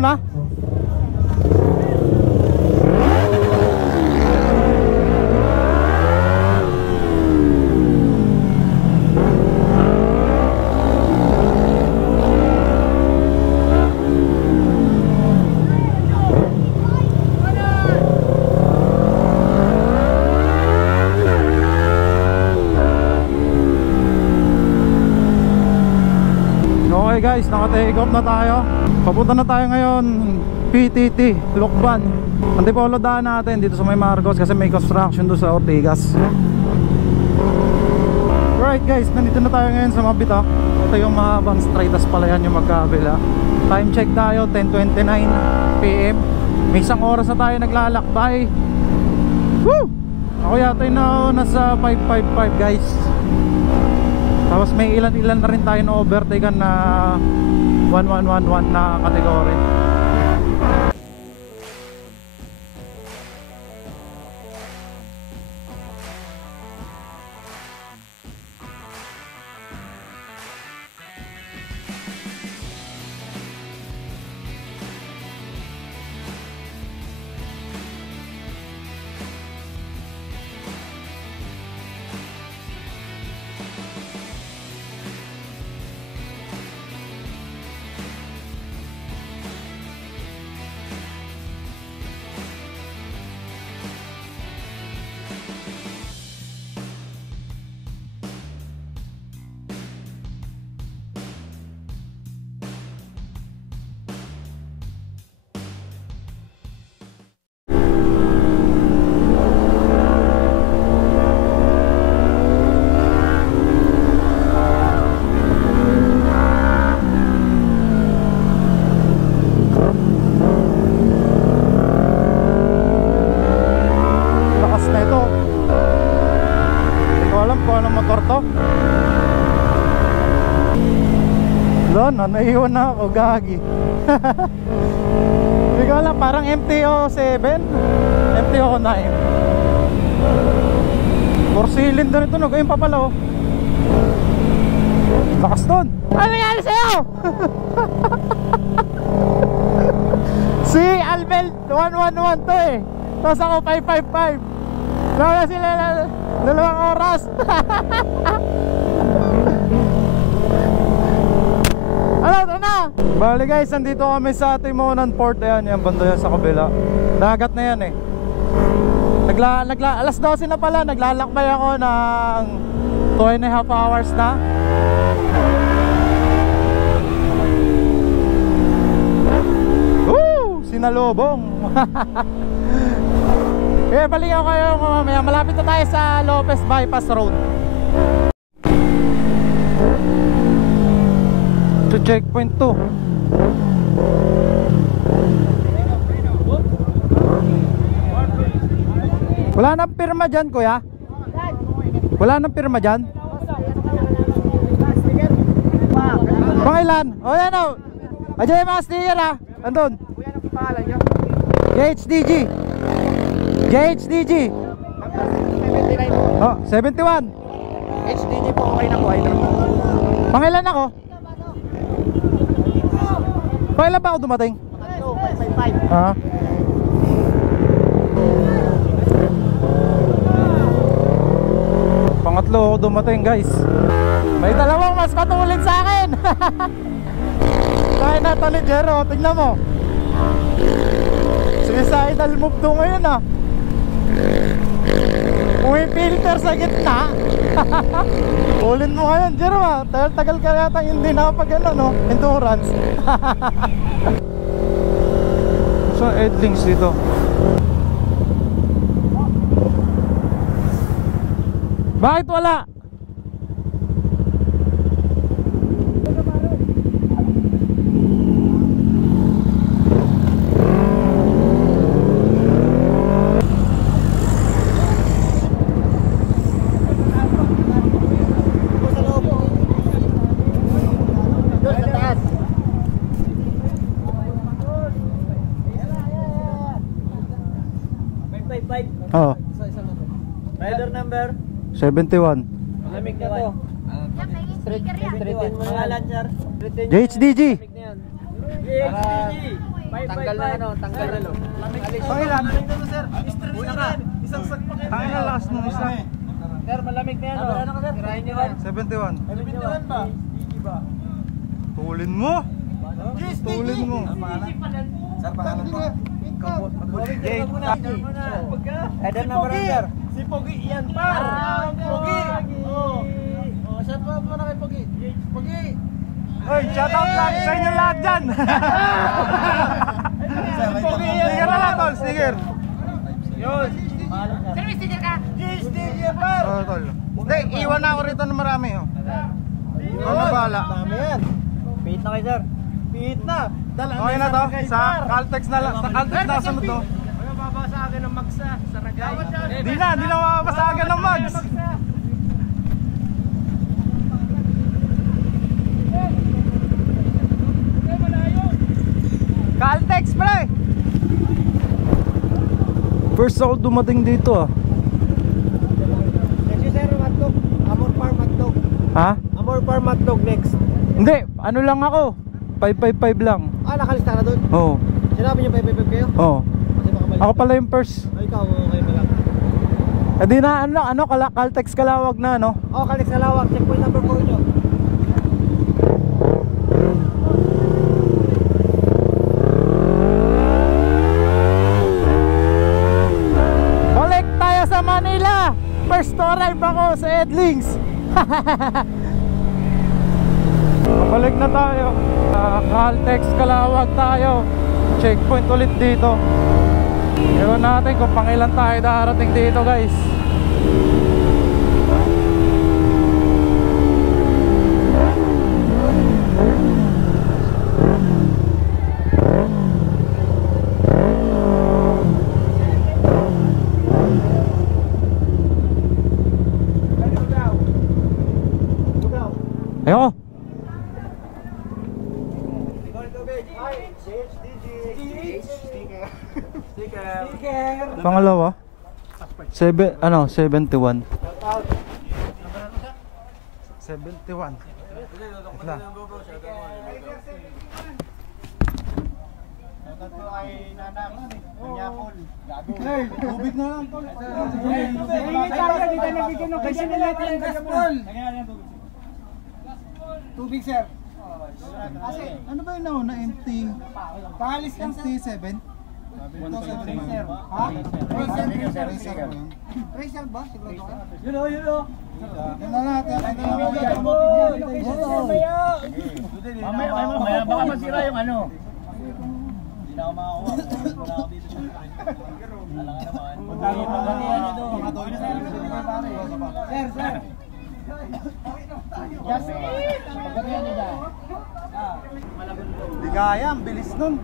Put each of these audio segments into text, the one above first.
Go na. Okay guys, naka-take off na tayo. Papunta na tayo ngayon PTT, Lucban. Antipolo daan natin dito sa May Marcos kasi may construction doon sa Ortigas. Right guys, nandito na tayo ngayon sa Mabitak. Ito yung mahabang straight, as pala yan yung magkabila. Time check tayo, 10:29 PM. May isang oras na tayo naglalakbay. Woo! Ako yata yung nasa 555 guys. Tapos may ilan-ilan na rin tayo na overtaken na 1111 na kategory. Naiwan na ako, gagi. Hindi ko alam, parang MTO 7, MTO 9. 4 cylinder ito, nagayon pa pala oh. Lakas doon. Ano nangyari sa'yo? Si Albel 111 to eh, tapos ako 555. Lala sila 2 oras. Ano na? Bali guys, nandito kami sa Timonan Port. Ayan, yung banda yan sa kabila. Dagat na yan eh. Alas 12 na pala. Naglalakbay ako ng 2.5 hours na. Woo! Sinalubong. Eh, balikan ko kayo mamaya. Malapit na tayo sa Lopez Bypass Road. To checkpoint to. Wala nang pirma dyan kuya? Wala nang pirma dyan? Pangilan? O yan o. Adyan yung mga sticker ha. Andun JHDG. JHDG. Oh, 71 HDG po, okay na po. Pangilan ako? Kailan ba ako dumating? 555. Ah. Pangatlo ako dumating guys. May dalawang mas patulid sa akin. Kaya na ito ni Jero, tignan mo. Suicidal move to ngayon ah. Pumipilter sa gitna. Ulin mo ngayon Jero ah. Tagal ka yata hindi nakapag ano no, endurance. So Edlings dito. Bakit wala? Oh. Rider number 71. Malamig na to. Street mo na. Pangalan sir. JHDG. JHDG. Tanggal na ano, tanggal na lo. Pangilan? Una ka. Isang sak pa kayo. Pangilan lakas nung isa. Sir, malamig na yan. Ano ka sir? Tirahin nyo yan. 71. 71 ba? Tulin mo. Tulin mo. Sir, pangalan mo. Header number sir. Si Pogi yan par. Pogi. Shout out mo na kay Pogi. Pogi. Oy, shout out sa inyo lahat dyan. Sticker na lang tol, sticker. Yun. Sir, may sticker ka? Sticker par. Oo tol. Hindi, iwan na ako rito na marami. Ikaw na bahala. Dami yan. Pihit na kayo sir. Pihit na. Okay na to, sa Caltex na lang. Sa Caltex na sunod to. Wala babasa akin ng magsa. Saragay. Di na mapapasagan ng mags. Caltex pre! First ako dumating dito ah. Next sir, hotdog. Amor Farm hotdog. Ha? Amor Farm hotdog next. Hindi, ano lang ako. 555 lang. Nakalista ka na doon? Oo. Sinabi niyo 555 kayo? Oo. Kasi baka mali. Ako pala yung first. Ay, ikaw, okay pala. Eh di na Caltex Kalawag na ano. Oh, Caltex Kalawag. Checkpoint number 4 nyo. Balik tayo sa Manila. First to arrive ako sa Edlings. Balik na tayo. Caltex Kalawag tayo. Checkpoint ulit dito. Ewan natin kung pangilan tayo darating dito guys. Ayoko. Pangalawa 71. 71. Na. Tubig na lang tol. Tubig sir. Ano ba yung nauna? MT? Pahalis lang sir. MT7? Sir. Ha? Racer ba? Sigurado ka? Yun o. Yan na natin. Mamaya baka masira yung ano. Hindi na ako makakuha. Wala ako dito sa Sir. Di kaya, ang bilis nun.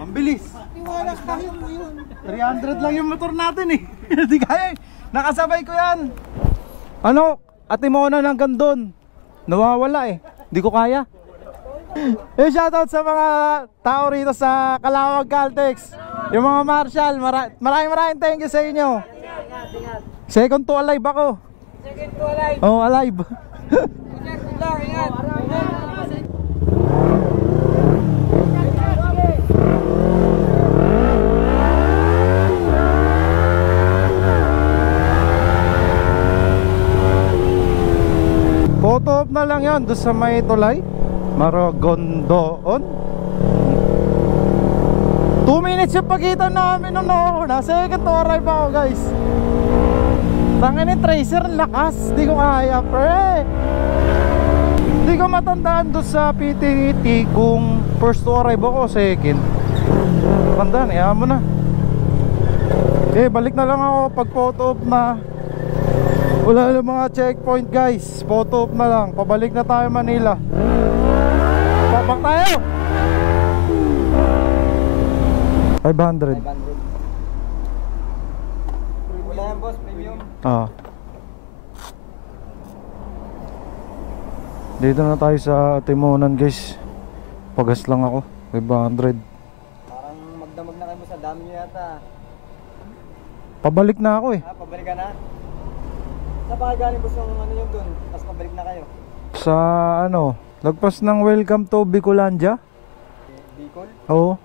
Ang bilis. 300 lang yung motor natin eh. Di kaya, nakasabay ko yan. Ano, Atimona hanggang doon. Nawawala eh. Di ko kaya. Shoutout sa mga tao rito sa Kalawag Caltex. Yung mga marshal, maraming thank you sa inyo. Second to alive ako. Second to alive. Oh, alive. Ingat. Photo op na lang yon doon sa may tulay Maragondoon. 2 minutes yung pagitan namin nung nauna. Second to arrive ako guys. Tangin ni Tracer, lakas. Di ko kaya pre. Di ko matandaan doon sa PTT kung first to arrive ako o second. Tandaan, iyan mo na. Balik na lang ako pag photo op na. Wala na mga checkpoint guys. Photo op na lang. Pabalik na tayo Manila. Babak tayo. 500. Wala yan boss, premium. Dito na tayo sa Timonan guys. Pagas lang ako 500. Parang magdamag na kayo sa dami nyo yata. Pabalik na ako eh. Pabalik ka na? Saan pa kayo galing boss yung ano yung dun? Tapos pabalik na kayo? Sa ano, lagpas ng welcome to Bicolandia. Bicol? Oo.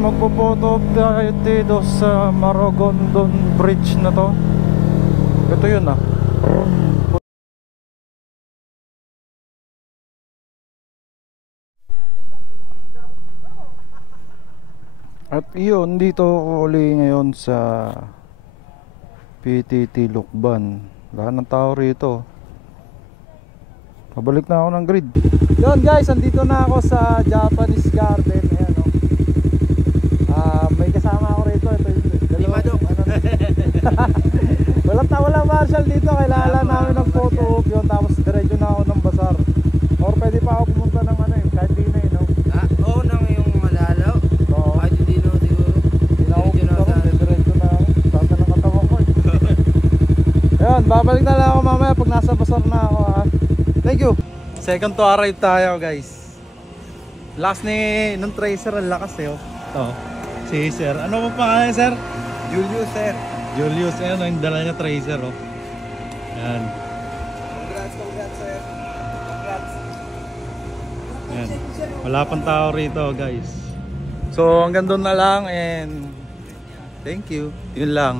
magpo-photo op tayo dito sa Maragondon Bridge na to. Ito yun ah. At yun, dito ako uli ngayon sa PTT Lukban. Wala ng tao rito. Pabalik na ako ng grid. Yun guys, andito na ako sa Japanese Garden. Ayan o. May kasama ako rito. Ito yung dalawa. Walang marshal dito. Kailangan namin ng photo op yun. Tapos diretso na ako ng basar. Or pwede pa ako pumunta ng ano yun. Kahit di na yun. Oo, nang yung malalaw. Oo. Kahit hindi no siguro. Hindi na ako pumunta rin. Diretso na ako. Tata ng katawan ko. Ayun, babalik na lang ako mamaya pag nasa basar na ako ha. Thank you. Second to arrive tayo guys. Last ni nung tracer ang lakas eh. Oh. Si sir. Ano mo pangalan sir? Julius, sir. Julius. Ayun, yung dala niya tracer oh. Yan. Congrats, sir. Congrats. Yan. Wala pang tao rito guys. So hanggang doon na lang and thank you. Yun lang.